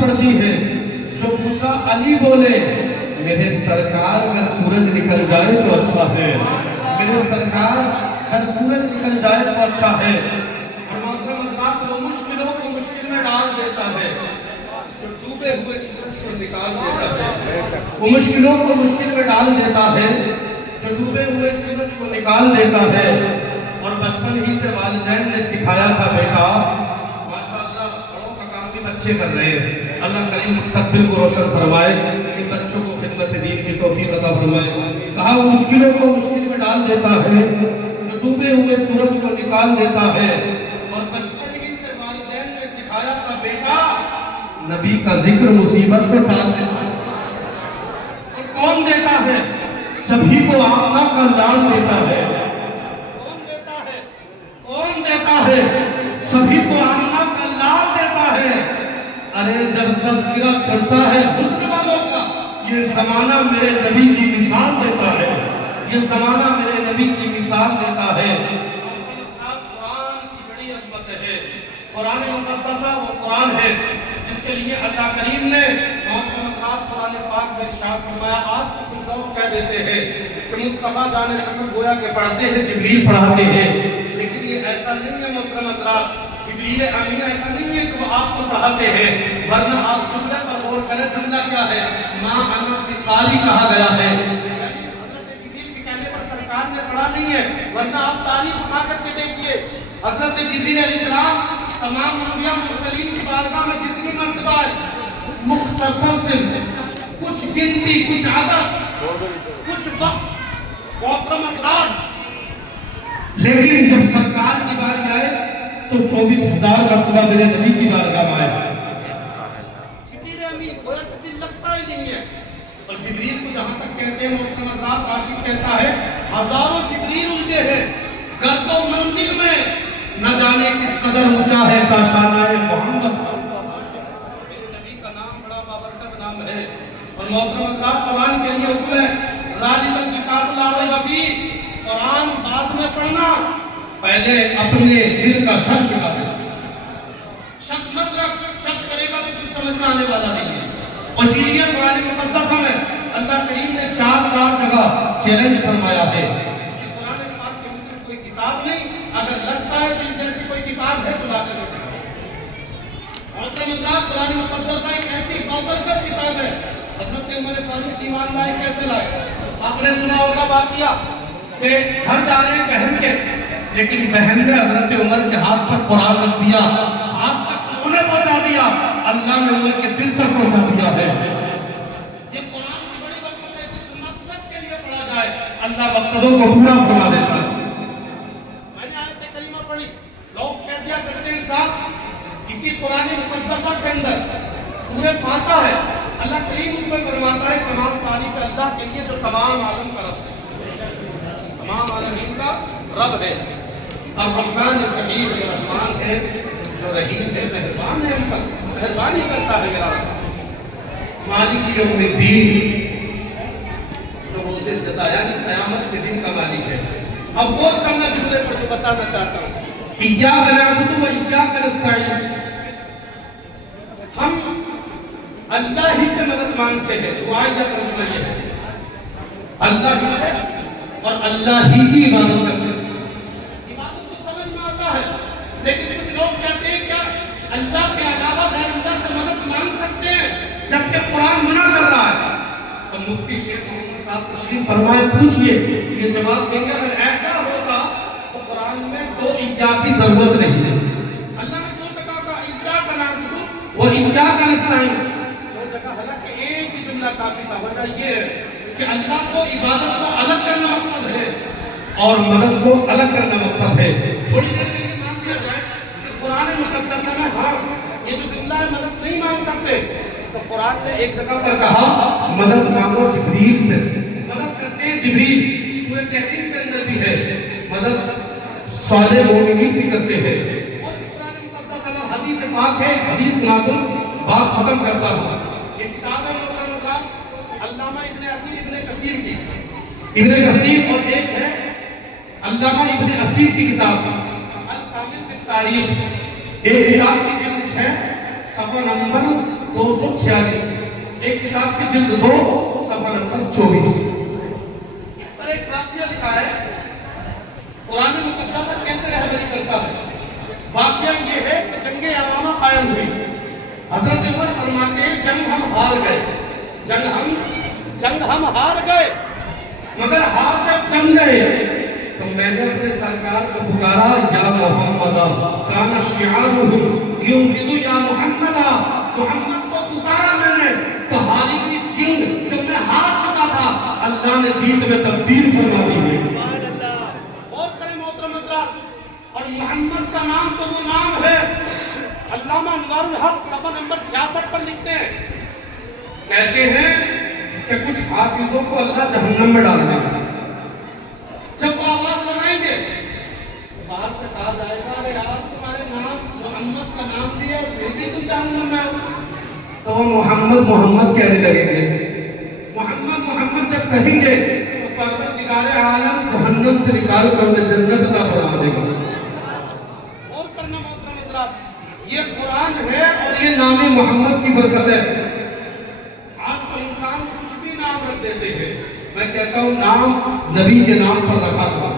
پڑھ دی ہے. جو پوچھا علی بولے میرے سرکار اگر سورج نکل جائے تو اچھا ہے, میرے سرکار اگر سورج نکل جائے تو اچھا ہے. اور محترم حضرات, وہ مشکلوں کو مشکل میں ڈال دیتا ہے جو ڈوبے ہوئے سورج کو نکال دیتا ہے. وہ مشکلوں کو مشکل میں ڈال دیتا ہے جو ڈوبے ہوئے سورج کو نکال دیتا ہے. اور بچپن ہی سے والدین نے سکھایا تھا بیٹا, ماشاءاللہ بڑوں کا کام بھی بچے کر رہے ہیں, اللہ کریم مستقبل کو روشن فرمائے, ان بچوں کو خدمت دین کی توفیق عطا فرمائے. کہا وہ مشکلوں کو مشکل میں ڈال دیتا ہے جو ڈوبے ہوئے سورج کو نکال دیتا ہے. اور بچپن ہی سے والدین نے سکھایا تھا بیٹا نبی کا ذکر مصیبت کو ٹال دیتا ہے. اور کون دیتا ہے؟ سبھی کو آمنہ کا لال دیتا ہے. کون دیتا ہے؟ سبھی کو آمنہ کا لال دیتا ہے. ارے جب تذکرہ چڑھتا ہے حسن والوں کا, یہ زمانہ میرے نبی کی مثال دیتا ہے, یہ زمانہ میرے نبی کی مثال دیتا ہے. قرآن کی بڑی عظمت ہے. قرآن مقدسہ وہ قرآن ہے جس کے لیے اللہ کریم نے قرآن پاک میں ارشاد فرمایا. آج کے کچھ لوگ کہہ دیتے ہیں کہ مصطفیٰ جان رحمت گویا کہ پڑھتے ہیں جبریل پڑھاتے ہیں, لیکن یہ ایسا نہیں ہے محترم حضرات. جبریل امین ایسا نہیں ہے کہ وہ آپ کو پڑھاتے ہیں, ورنہ آپ جملے پر غور کریں. جملہ کیا ہے؟ ماں انا فی قاری کہا گیا ہے. حضرت جبریل کے کہنے پر سرکار نے پڑھا نہیں ہے, ورنہ آپ تاریخ اٹھا کر کے دیکھیے. حضرت جبریل علیہ السلام تمام انبیاء مرسلین کی بارگاہ میں جتنی مرتبہ مختصر سے کچھ گنتی, کچھ عدد, کچھ وقت محترم حضرات, لیکن جب سرکار کی بارگاہ آئے تو 24,000 مرتبہ میرے نبی کی بارگاہ میں آئے. جبریل امین گویا کہ دل لگتا ہی نہیں ہے. اور جبریل کو جہاں تک کہتے ہیں محترم حضرات, عاشق کہتا ہے ہزاروں جبریل الجھے ہیں گرد و منزل میں, نہ جانے کس قدر اونچا ہے کاشانہ محمد. میرے نبی کا نام بڑا بابرکت نام ہے. اور محترم حضرات, قرآن کے لیے حکم ہے ذالک الکتاب لا ریب فیہ, قرآن بعد میں پڑھنا, پہلے اپنے دل کا شک مٹا دے. شک مت رکھ, شک کرے گا تو کچھ سمجھ میں آنے والا نہیں ہے. اسی لیے قرآن مقدسہ میں اللہ کریم نے 4 جگہ چیلنج فرمایا ہے. قرآن پاک کے مثل کوئی کتاب نہیں, اگر لگتا ہے کہ اس جیسی کوئی کتاب ہے تو لا کر دیکھیں. محترم حضرات, قرآن مقدسہ ایک ایسی بابرکت کتاب ہے. حضرت عمر فاروق ایمان لائے کیسے لائے؟ آپ نے سنا ہوگا واقعہ کہ گھر جا رہے ہیں بہن کے, لیکن بہن نے حضرت عمر کے ہاتھ پر قرآن رکھ دیا, ہاتھ تک انہیں پہنچا دیا, اللہ نے عمر کے دل تک پہنچا دیا ہے. یہ قرآن کی بڑی برکت ہے, جس مقصد کے لیے پڑھا جائے اللہ مقصدوں کو پورا فرما دیتا ہے. میں نے آیت کریمہ پڑھی, لوگ کہہ دیا کرتے ہیں صاحب اسی قرآن مقدسہ کے اندر سورہ فاتحہ ہے, اللہ کریم اس میں فرماتا ہے تمام تعریف اللہ کے لیے جو تمام عالم کا رب ہے, تمام عالمین کا رب ہے. الرحمن الرحیم, جو رحمان ہے, جو رحیم ہے, مہربان ہے, ہم پر مہربانی کرتا ہے میرا رب. مالک یوم الدین, جو روز جزا یعنی قیامت کے دن کا مالک ہے. اب غور کرنا جملے پر جو بتانا چاہتا ہوں, ایاک نعبد و ایاک نستعین, ہم اللہ ہی سے مدد مانگتے ہیں. دعائی کا ترجمہ یہ ہے اللہ ہی سے, اور اللہ ہی کی عبادت کرتے ہیں. عبادت تو سمجھ میں آتا ہے, لیکن کچھ لوگ کہتے ہیں کیا اللہ کے علاوہ غیر اللہ سے مدد مانگ سکتے ہیں جبکہ قرآن منع کر رہا ہے؟ تو مفتی شیخ محمد صاحب تشریف فرمائے, پوچھئے, یہ جواب دیں گے اگر ایسا ہوتا تو قرآن میں 2 ایاک کی ضرورت نہیں ہے. اللہ نے 2 جگہ کا ایاک نعبد و ایاک نستعین, 2 جگہ, حالانکہ ایک ہی جملہ کافی تھا. وجہ یہ ہے کہ اللہ کو عبادت کو الگ کرنا مقصد ہے اور مدد کو الگ کرنا مقصد ہے. تھوڑی دیر کے لیے مان لیا جائے کہ قرآن مقدسہ میں ہاں یہ جو جملہ ہے مدد نہیں مانگ سکتے, تو قرآن نے ایک جگہ پر کہا مدد مانگو جبریل سے, مدد کرتے ہیں جبریل. سورہ تحریم کے اندر بھی ہے مدد صالح مومنین بھی کرتے ہیں. اور قرآن مقدسہ میں حدیث پاک ہے, حدیث سنا دوں بات ختم کرتا ہوں. یہ کتاب ہے محترم حضرات علامہ ابن اسیر ابن کثیر کی, ابن کثیر, اور ایک ہے علامہ ابن اسیر کی کتاب الکامل فی التاریخ. ایک کتاب کی جلد 6 صفحہ نمبر 200 246 ایک کتاب کی جلد 2 صفحہ نمبر 24 اس پر ایک واقعہ لکھا ہے قرآن مقدس کیسے رہبری کرتا ہے. واقعہ یہ ہے کہ جنگ یمامہ قائم ہوئی. حضرت عمر فرماتے ہیں جنگ ہم ہار گئے, جنگ ہم ہار گئے, مگر ہار جب جنگ گئے تو میں نے اپنے سرکار کو پکارا یا محمد کانا شعارہ یوحد یا محمد, محمد کو پکارا میں نے تو ہاری کی جنگ جو میں ہار چکا تھا اللہ نے جیت میں تبدیل فرما دی ہے. اور کریں محترم حضرات, اور محمد کا نام تو وہ نام ہے علامہ انوار الحق صفحہ نمبر 66 پر لکھتے ہیں, کہتے ہیں کہ کچھ حافظوں کو اللہ جہنم میں ڈال دے گا. جب وہ آواز سنائیں گے باہر سے کہا جائے گا ارے یار تمہارے نام محمد کا نام دیا اور پھر بھی تم جہنم میں ہو, تو وہ محمد محمد کہنے لگیں گے. محمد محمد جب کہیں گے تو پروردگار عالم جہنم سے نکال کر انہیں جنت عطا فرما دے گا. اور کرنا محترم حضرات یہ قرآن ہے اور یہ نام محمد کی برکت ہے. آج تو انسان کچھ بھی نام رکھ دیتے ہیں, میں کہتا ہوں نام نبی کے نام پر رکھا تھا.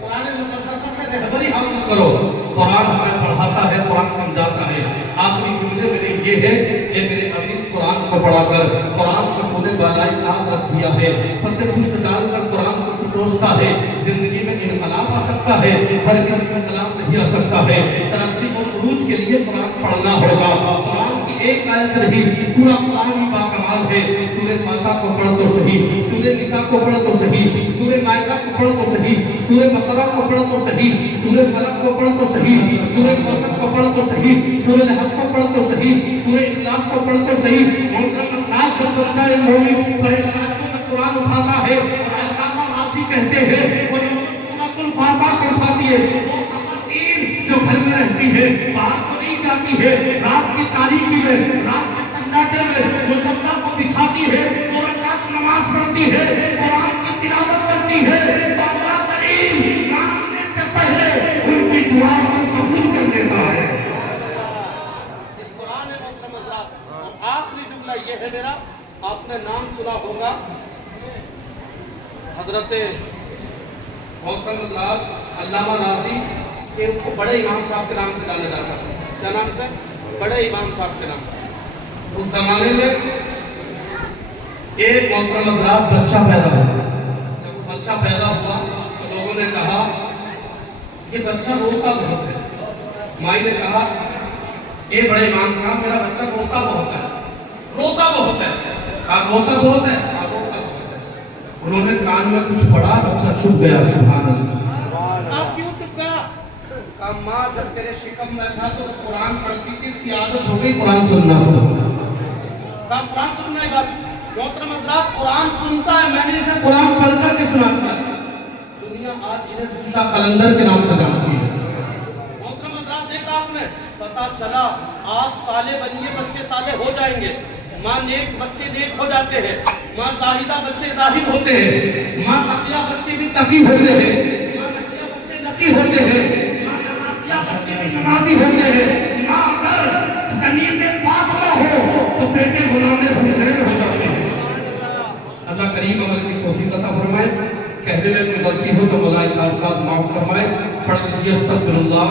قرآن مقدس سے رہبری حاصل کرو. قرآن ہمیں پڑھاتا ہے, قرآن سمجھاتا ہے. آخری جملے میرے یہ ہے کہ میرے عزیز قرآن کو پڑھا کر قرآن کو پورے بالائی تاج رکھ دیا ہے. پس پشت ڈال کر قرآن کو سوچتا ہے زندگی میں انقلاب آ سکتا ہے, ہر کسی میں انقلاب نہیں آ سکتا ہے. ترقی اور عروج کے لیے قرآن پڑھنا ہوگا. قرآن کی ایک آیت نہیں پورا قرآن ہی باکمال ہے. سورہ فاتحہ کو پڑھ تو صحیح, سورہ نساء کو پڑھ تو صحیح, سورہ مائدہ کو پڑھ تو صحیح, سورہ بقرہ کو پڑھ تو صحیح, سورہ فلق کو پڑھ تو صحیح, سورہ کوثر کو پڑھ تو صحیح, سورہ لحد کو پڑھ تو صحیح, سورہ اخلاص کو پڑھ تو صحیح. محترم حضرات جب بندہ مومن پریشانیوں میں قرآن اٹھاتا ہے اور علامہ راضی کہتے ہیں وہ سورۃ الفاتحہ پڑھاتی ہے. وہ خواتین جو گھر میں رہتی ہے باہر کو نہیں جاتی ہے, رات کی تاریکی میں رات کے سناٹے میں مصلی کو بچھاتی ہے, 2 رکعت نماز پڑھتی ہے, قرآن کی تلاوت کرتی ہے, تو اللہ کریم مانگنے سے پہلے ان کی دعا کو قبول کر دیتا ہے. قرآن ہے محترم حضرات. اور آخری جملہ یہ ہے میرا, آپ نے نام سنا ہوگا حضرت محترم حضرات علامہ راضی کہ ان کو بڑے امام صاحب کے نام سے جانا جاتا تھا. کیا نام سے؟ بڑے امام صاحب کے نام سے. اس زمانے میں ایک محترم حضرات بچہ پیدا ہوا. جب وہ بچہ پیدا ہوا تو لوگوں نے کہا یہ بچہ روتا بہت ہے. مائی نے کہا اے بڑے امام صاحب میرا بچہ روتا بہت ہے, روتا بہت ہے. کہا روتا بہت ہے, کہا روتا بہت ہے. انہوں نے کان میں کچھ پڑھا, بچہ چھپ گیا. سبحان اللہ. آپ کیوں چھپ گیا؟ کہا ماں جب تیرے شکم میں تھا تو قرآن پڑھتی تھی, اس کی عادت ہو گئی قرآن سننا. کہا قرآن سننا ہے بات. محترم حضرات قرآن سنتا ہے, میں نے اسے قرآن پڑھ کر کے سناتا ہے. دنیا آج انہیں دوسرا کلندر کے نام سے جانتی ہے. محترم حضرات دیکھا آپ نے, پتا چلا آپ صالح بنیے بچے صالح ہو جائیں گے. ماں نیک بچے نیک ہو جاتے ہیں, ماں زاہدہ بچے زاہد ہوتے ہیں, ماں تقیہ بچے بھی تقی ہوتے ہیں, ماں نقیہ بچے نقی ہوتے ہیں, ماں نمازیہ بچے بھی نمازی ہوتے ہیں. ماں اگر کنیز فاطمہ ہو تو بیٹے غلام حسین ہو جاتے ہیں. اللہ کریم عمل کی توفیق عطا فرمائے. کہنے میں کوئی غلطی ہو تو مولائے کارساز معاف فرمائے. پڑھ لیجیے استغفر اللہ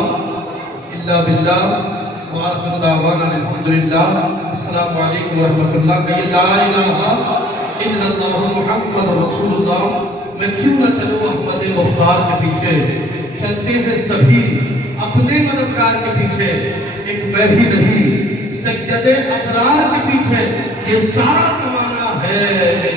الا باللہ وآخر دعوانا الحمدللہ. السلام علیکم ورحمۃ اللہ. کہ لا الہ الا اللہ محمد رسول اللہ. میں کیوں نہ چلوں احمد مختار کے پیچھے, چلتے ہیں سبھی اپنے مددگار کے پیچھے. ایک میں ہی نہیں سید ابرار کے پیچھے یہ سارا زمانہ ہے.